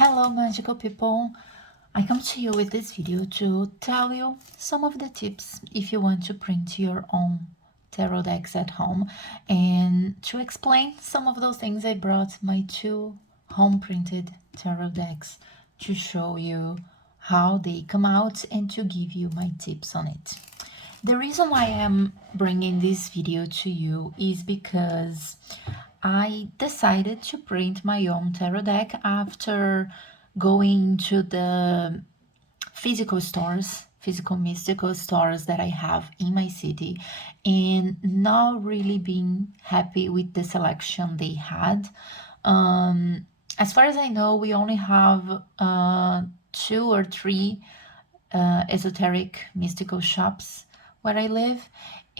Hello magical people, I come to you with this video to tell you some of the tips if you want to print your own tarot decks at home, and to explain some of those things. I brought my two home printed tarot decks to show you how they come out and to give you my tips on it. The reason why I'm bringing this video to you is because I decided to print my own tarot deck after going to the physical stores, physical mystical stores that I have in my city, and not really being happy with the selection they had. As far as I know, we only have 2 or 3 esoteric mystical shops where I live,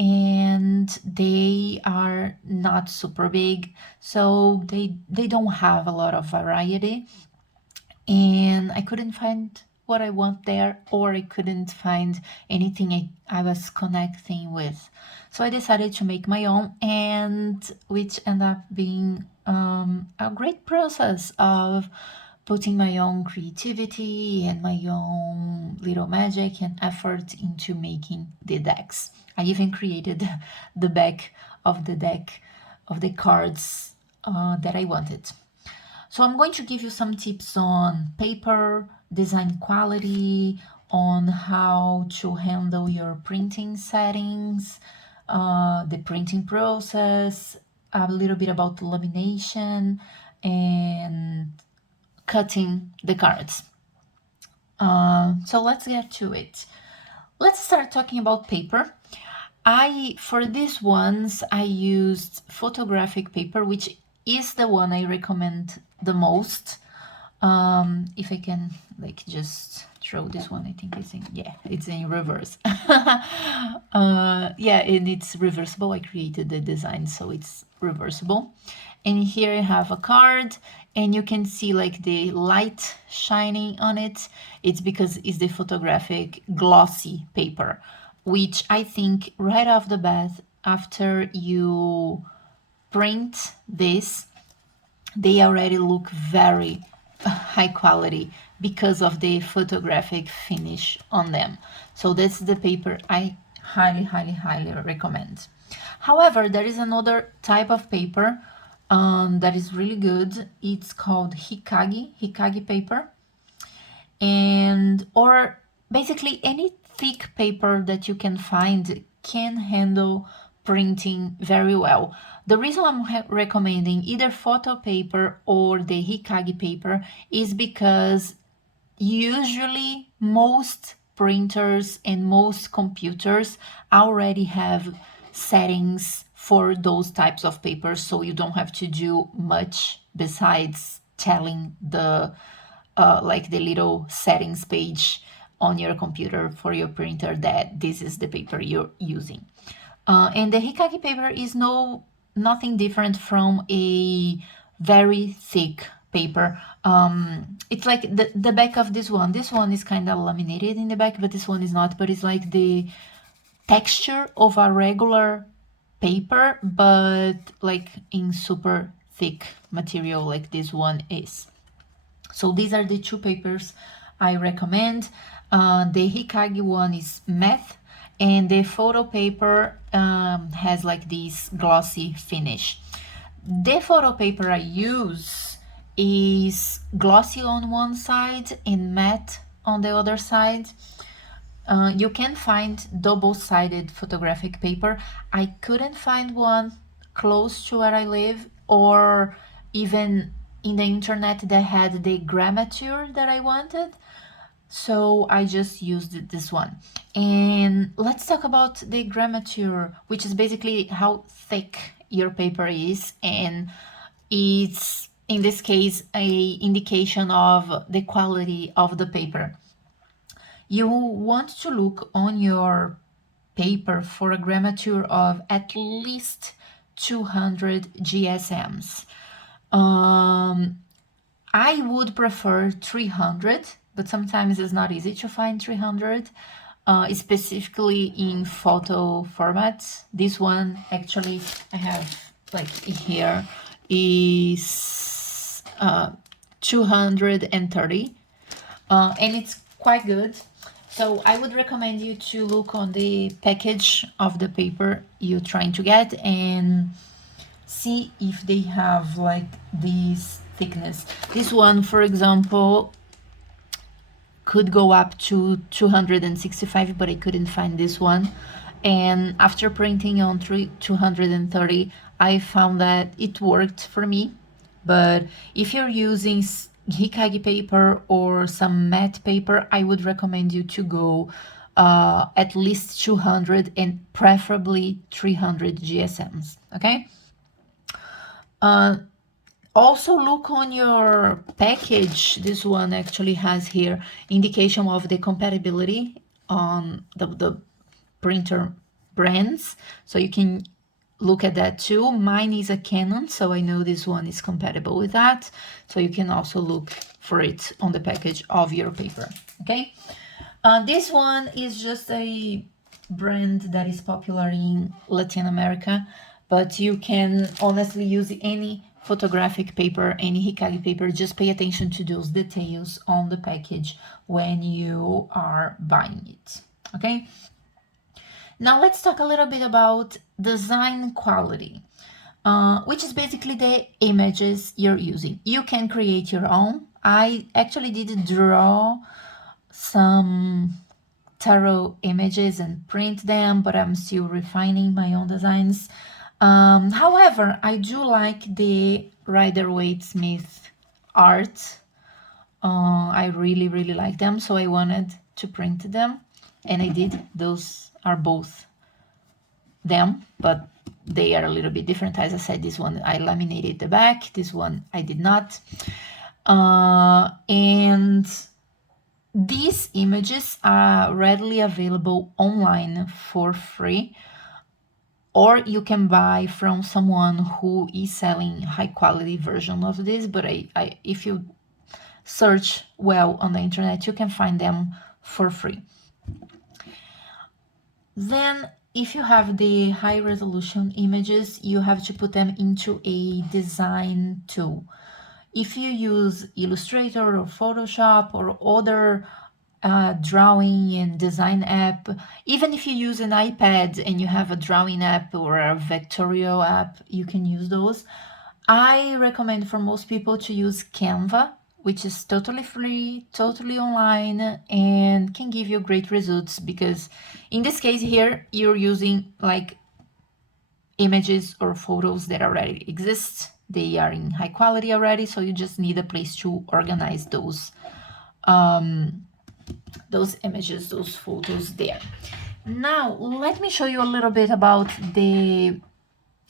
and they are not super big, so they don't have a lot of variety, and I couldn't find what I want there, or I couldn't find anything I was connecting with. So I decided to make my own, and which ended up being a great process of putting my own creativity and my own little magic and effort into making the decks. I even created the back of the deck of the cards that I wanted. So I'm going to give you some tips on paper, design quality, on how to handle your printing settings, the printing process, a little bit about lamination, and cutting the cards. So let's get to it. Let's start talking about paper. For these ones, I used photographic paper, which is the one I recommend the most. If I can just throw this one, I think it's in reverse. Yeah, and it's reversible. I created the design so it's reversible. And here I have a card, and you can see the light shining on it. It's because it's the photographic glossy paper, which I think right off the bat, after you print this, they already look very high quality because of the photographic finish on them. So that's the paper I highly recommend. However, there is another type of paper that is really good. It's called Hikage paper, or basically any thick paper that you can find can handle printing very well. The reason I'm recommending either photo paper or the Hikage paper is because usually most printers and most computers already have settings for those types of papers, so you don't have to do much besides telling the the little settings page on your computer for your printer that this is the paper you're using. And the Hikage paper is nothing different from a very thick paper. It's like the back of this one. This one is kind of laminated in the back, but this one is not. But it's like the texture of a regular paper, but like in super thick material like this one is. So these are the two papers I recommend. The Hikage one is matte, and the photo paper has like this glossy finish. The photo paper I use is glossy on one side and matte on the other side. You can find double-sided photographic paper. I couldn't find one close to where I live, or even in the internet that had the grammature that I wanted. So I just used this one. And let's talk about the grammature, which is basically how thick your paper is, and it's in this case a indication of the quality of the paper. You want to look on your paper for a grammature of at least 200 GSMs. I would prefer 300, but sometimes it's not easy to find 300, specifically in photo formats. This one I have here is 230, and it's quite good. So I would recommend you to look on the package of the paper you're trying to get and see if they have like this thickness. This one, for example, could go up to 265, but I couldn't find this one. And after printing on 230, I found that it worked for me. But if you're using Hikage paper or some matte paper, I would recommend you to go at least 200 and preferably 300 GSMs, okay? Also look on your package. This one actually has here indication of the compatibility on the printer brands, so you can look at that too. Mine is a Canon, so I know this one is compatible with that, so you can also look for it on the package of your paper, okay? This one is just a brand that is popular in Latin America, but you can honestly use any photographic paper, any Hikage paper. Just pay attention to those details on the package when you are buying it, okay? Now let's talk a little bit about design quality, which is basically the images you're using. You can create your own. I actually did draw some tarot images and print them, but I'm still refining my own designs. However, I do like the Rider-Waite-Smith art. I really like them, so I wanted to print them, and I did. Those are both them, but they are a little bit different. As I said, this one I laminated the back, this one I did not. And these images are readily available online for free, or you can buy from someone who is selling high quality version of this. But if you search well on the internet, you can find them for free. Then if you have the high resolution images, you have to put them into a design tool. If you use Illustrator or Photoshop or other drawing and design app, even if you use an iPad and you have a drawing app or a vectorial app, you can use those. I recommend for most people to use Canva, which is totally free, totally online, and can give you great results, because in this case here, you're using like images or photos that already exist. They are in high quality already, so you just need a place to organize those images, those photos there. Now, let me show you a little bit about the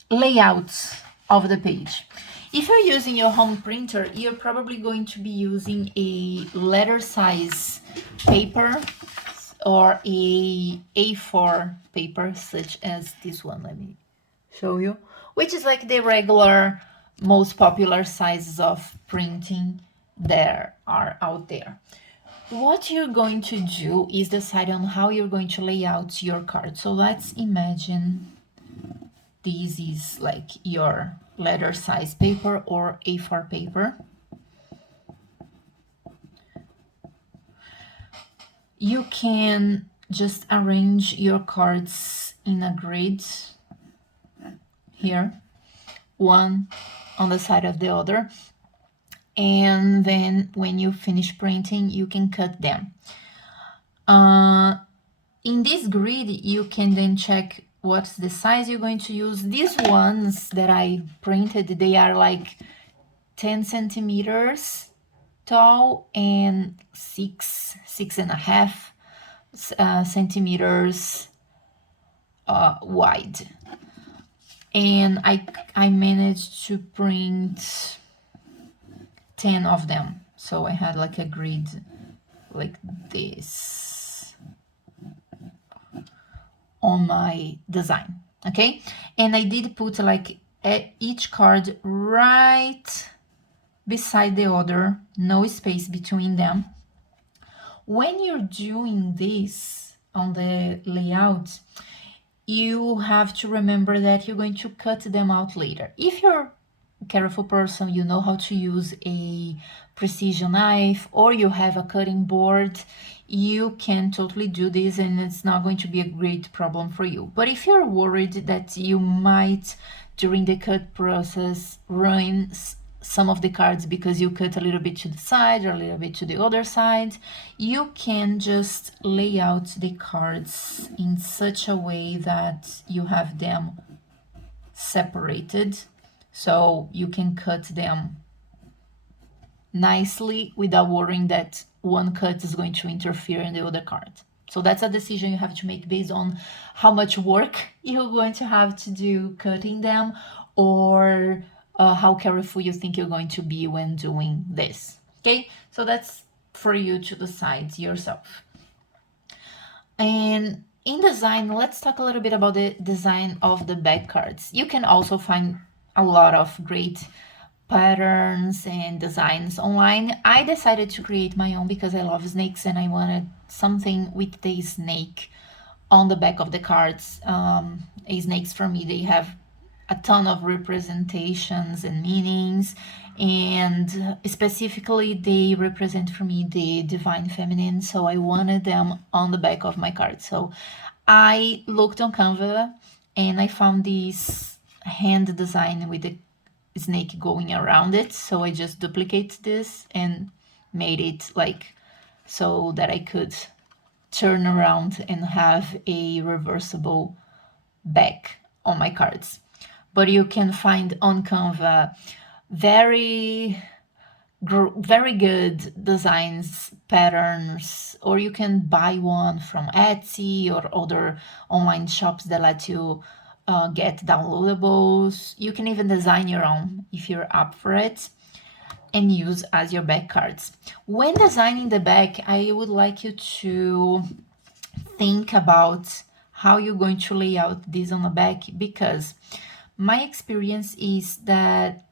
layouts of the page. If you're using your home printer, you're probably going to be using a letter size paper or a A4 paper, such as this one. Let me show you, which is like the regular, most popular sizes of printing there are out there. What you're going to do is decide on how you're going to lay out your card. So let's imagine this is like your letter size paper or A4 paper. You can just arrange your cards in a grid here, one on the side of the other, and then when you finish printing, you can cut them. In this grid, you can then check what's the size you're going to use. These ones that I printed, they are like 10 centimeters tall and 6.5 centimeters wide. And I managed to print 10 of them. So I had like a grid like this on my design, okay? And I did put like each card right beside the other, no space between them. When you're doing this on the layout, you have to remember that you're going to cut them out later. If you're careful person, you know how to use a precision knife, or you have a cutting board, you can totally do this and it's not going to be a great problem for you. But if you're worried that you might, during the cut process, ruin some of the cards because you cut a little bit to the side or a little bit to the other side, you can just lay out the cards in such a way that you have them separated, so you can cut them nicely without worrying that one cut is going to interfere in the other card. So that's a decision you have to make based on how much work you're going to have to do cutting them, or how careful you think you're going to be when doing this. Okay, so that's for you to decide yourself. And in design, let's talk a little bit about the design of the back cards. You can also find a lot of great patterns and designs online. I decided to create my own because I love snakes and I wanted something with the snake on the back of the cards. Snakes for me, they have a ton of representations and meanings, and specifically they represent for me the divine feminine, so I wanted them on the back of my card. So I looked on Canva and I found this hand design with the snake going around it, so I just duplicated this and made it like so that I could turn around and have a reversible back on my cards. But you can find on Canva very good designs, patterns, or you can buy one from Etsy or other online shops that let you get downloadables. You can even design your own if you're up for it and use as your back cards. When designing the back, I would like you to think about how you're going to lay out this on the back, because my experience is that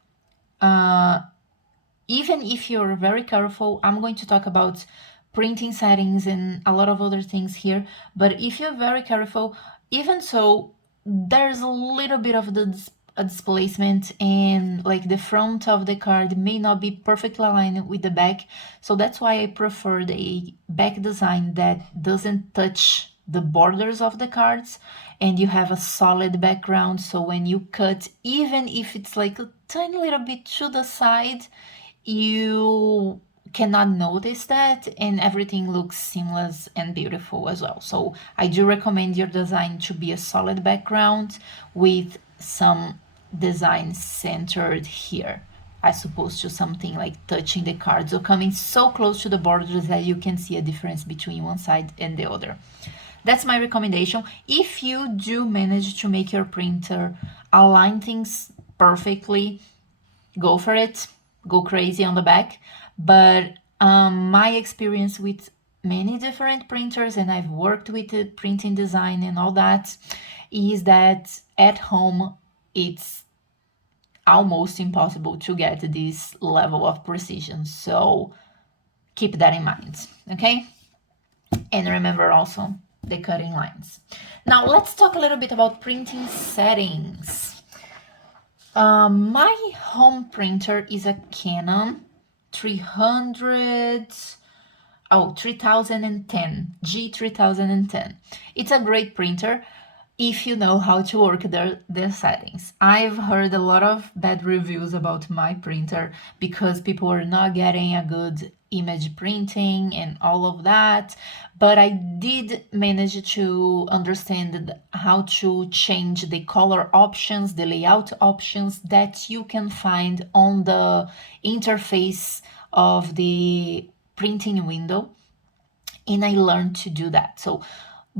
even if you're very careful, I'm going to talk about printing settings and a lot of other things here, but if you're very careful, even so, there's a little bit of the displacement, and like the front of the card may not be perfectly aligned with the back. So that's why I prefer the back design that doesn't touch the borders of the cards, and you have a solid background, so when you cut, even if it's like a tiny little bit to the side, you cannot notice that, and everything looks seamless and beautiful as well. So I do recommend your design to be a solid background with some design centered here, as opposed to something like touching the cards or coming so close to the borders that you can see a difference between one side and the other. That's my recommendation. If you do manage to make your printer align things perfectly, go for it, go crazy on the back. But my experience with many different printers, and I've worked with the printing design and all that, is that at home it's almost impossible to get this level of precision. So keep that in mind, okay? And remember also the cutting lines. Now let's talk a little bit about printing settings. My home printer is a Canon 3010, G3010. It's a great printer if you know how to work the settings. I've heard a lot of bad reviews about my printer because people are not getting a good image printing and all of that, but I did manage to understand how to change the color options, the layout options that you can find on the interface of the printing window, and I learned to do that. So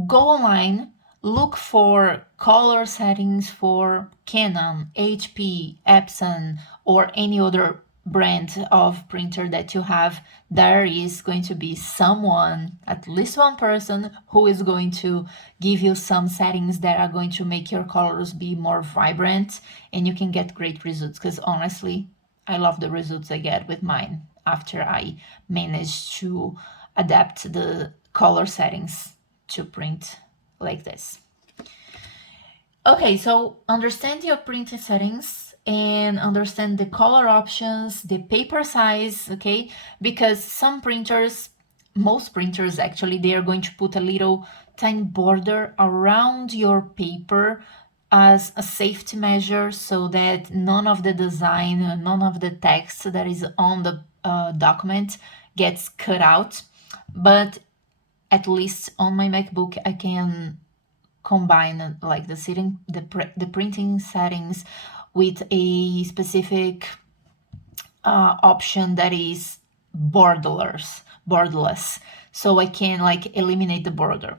go online, look for color settings for Canon, HP, Epson, or any other brand of printer that you have. There is going to be someone, at least one person, who is going to give you some settings that are going to make your colors be more vibrant, and you can get great results. Because honestly, I love the results I get with mine after I managed to adapt the color settings to print like this. Okay, so understand your printing settings and understand the color options, the paper size, okay? Because some printers, most printers actually, they are going to put a little tiny border around your paper as a safety measure so that none of the design, none of the text that is on the document gets cut out. But at least on my MacBook, I can combine like the printing settings with a specific option that is borderless, so I can like eliminate the border.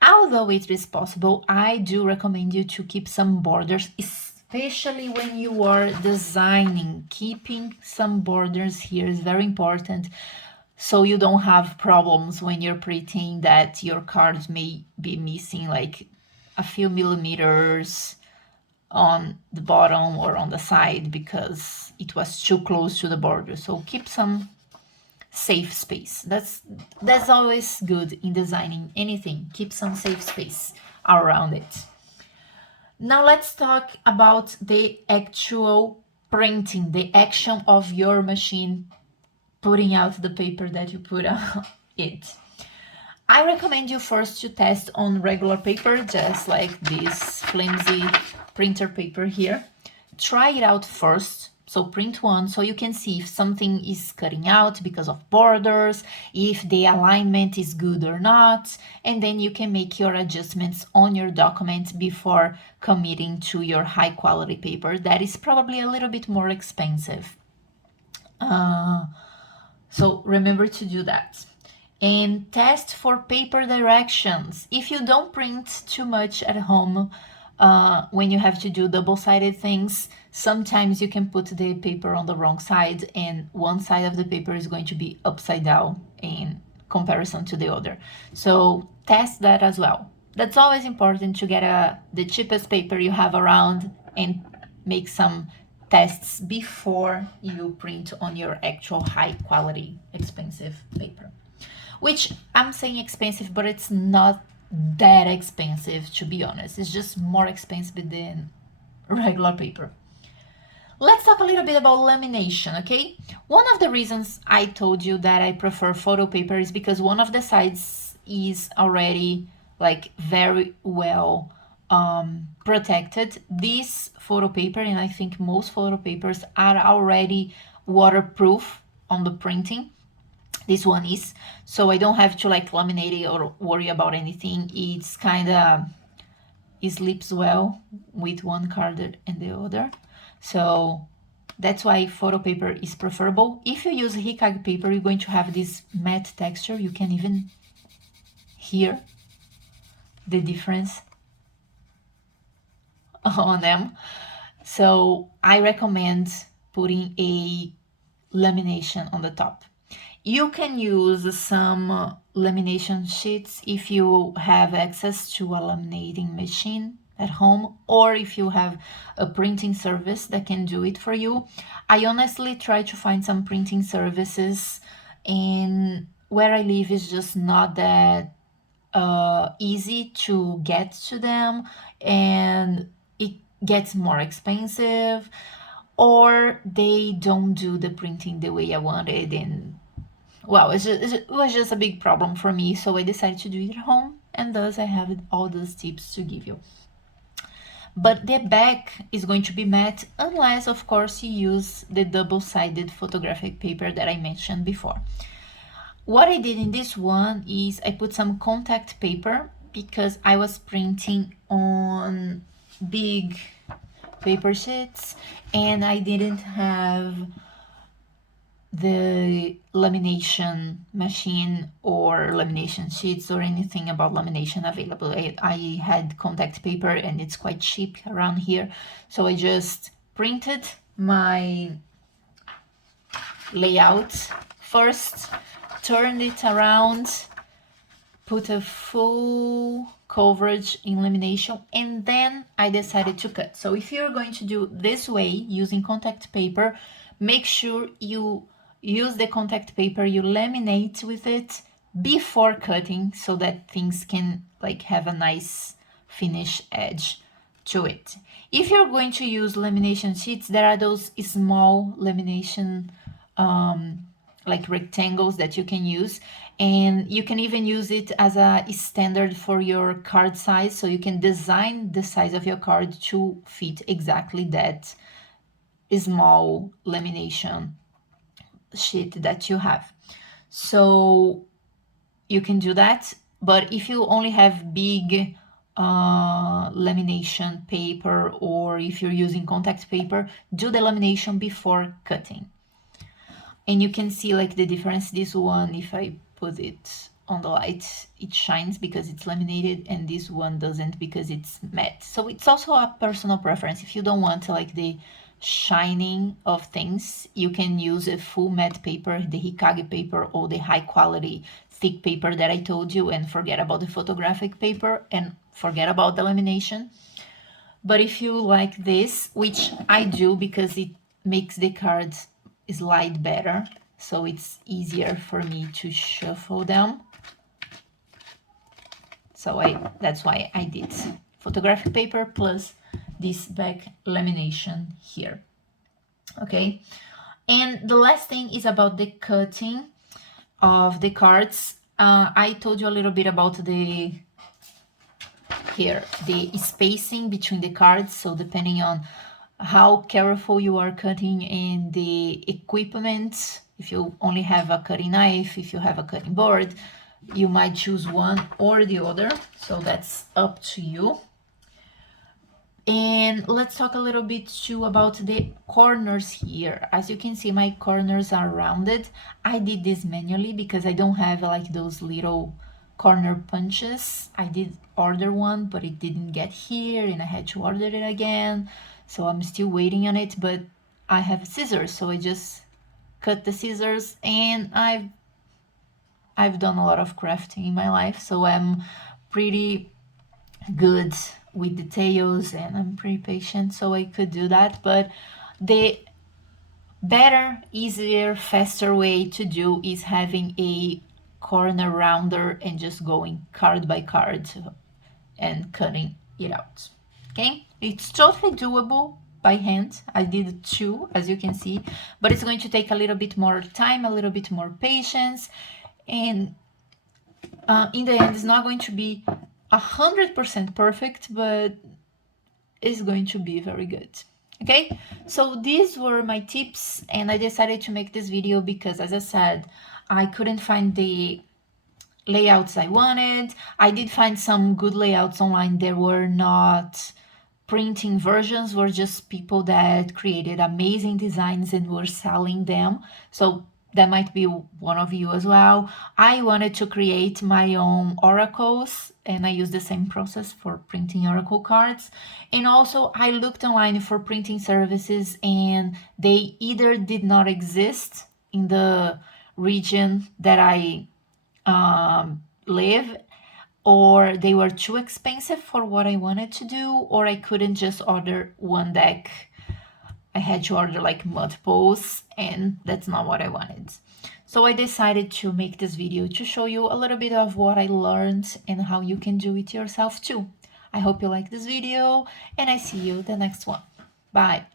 Although it is possible, I do recommend you to keep some borders, especially when you are designing. Keeping some borders here is very important, so you don't have problems when you're printing that your cards may be missing like a few millimeters on the bottom or on the side because it was too close to the border. So keep some safe space. That's always good in designing anything. Keep some safe space around it. Now let's talk about the actual printing, the action of your machine putting out the paper that you put on it. I recommend you first to test on regular paper, just like this flimsy printer paper here. Try it out first. So print one so you can see if something is cutting out because of borders, if the alignment is good or not, and then you can make your adjustments on your document before committing to your high quality paper that is probably a little bit more expensive. So remember to do that. And test for paper directions. If you don't print too much at home, when you have to do double-sided things, sometimes you can put the paper on the wrong side and one side of the paper is going to be upside down in comparison to the other. So test that as well. That's always important to get the cheapest paper you have around and make some tests before you print on your actual high quality expensive paper. Which I'm saying expensive, but it's not that expensive, to be honest. It's just more expensive than regular paper. Let's talk a little bit about lamination, okay? One of the reasons I told you that I prefer photo paper is because one of the sides is already like very well protected. This photo paper, and I think most photo papers, are already waterproof on the printing. This one is, so I don't have to like laminate it or worry about anything. It's kind of, it sleeps well with one card and the other. So that's why photo paper is preferable. If you use Hikage paper, you're going to have this matte texture. You can even hear the difference on them. So I recommend putting a lamination on the top. You can use some lamination sheets if you have access to a laminating machine at home, or if you have a printing service that can do it for you. I honestly try to find some printing services, and where I live is just not that easy to get to them, and it gets more expensive, or they don't do the printing the way I wanted, and well, it was just a big problem for me, so I decided to do it at home, and thus I have all those tips to give you. But the back is going to be matte unless, of course, you use the double-sided photographic paper that I mentioned before. What I did in this one is I put some contact paper because I was printing on big paper sheets and I didn't have the lamination machine or lamination sheets or anything about lamination available. I had contact paper and it's quite cheap around here, so I just printed my layout first, turned it around, put a full coverage in lamination, and then I decided to cut. So if you're going to do this way using contact paper, make sure you use the contact paper, you laminate with it before cutting so that things can like have a nice finish edge to it. If you're going to use lamination sheets, there are those small lamination like rectangles that you can use, and you can even use it as a standard for your card size, so you can design the size of your card to fit exactly that small lamination sheet that you have. So you can do that, but if you only have big lamination paper, or if you're using contact paper, do the lamination before cutting. And you can see like the difference. This one, if I put it on the light, it shines because it's laminated, and this one doesn't because it's matte. So it's also a personal preference. If you don't want like the shining of things, you can use a full matte paper, the Hikage paper, or the high quality thick paper that I told you, and forget about the photographic paper and forget about the lamination. But if you like this, which I do because it makes the cards slide better, so it's easier for me to shuffle them. So that's why I did photographic paper plus this back lamination here. Okay, and the last thing is about the cutting of the cards. I told you a little bit about the spacing between the cards. So depending on how careful you are cutting and the equipment, if you only have a cutting knife, if you have a cutting board, you might choose one or the other. So that's up to you. And let's talk a little bit too about the corners here. As you can see, my corners are rounded. I did this manually because I don't have like those little corner punches. I did order one, but it didn't get here, and I had to order it again. So I'm still waiting on it, but I have scissors, so I just cut the scissors, and I've done a lot of crafting in my life, so I'm pretty good with details and I'm pretty patient, so I could do that. But the better, easier, faster way to do is having a corner rounder and just going card by card and cutting it out. Okay, it's totally doable by hand. I did 2, as you can see, but it's going to take a little bit more time, a little bit more patience, and in the end, it's not going to be 100% perfect, but it's going to be very good. Okay, so these were my tips, and I decided to make this video because, as I said, I couldn't find the layouts I wanted. I did find some good layouts online. There were not printing versions, were just people that created amazing designs and were selling them. So that might be one of you as well. I wanted to create my own oracles, and I used the same process for printing oracle cards. And also I looked online for printing services, and they either did not exist in the region that I live, or they were too expensive for what I wanted to do, or I couldn't just order one deck. I had to order like multiples, and that's not what I wanted. So I decided to make this video to show you a little bit of what I learned and how you can do it yourself too. I hope you like this video, and I see you the next one. Bye.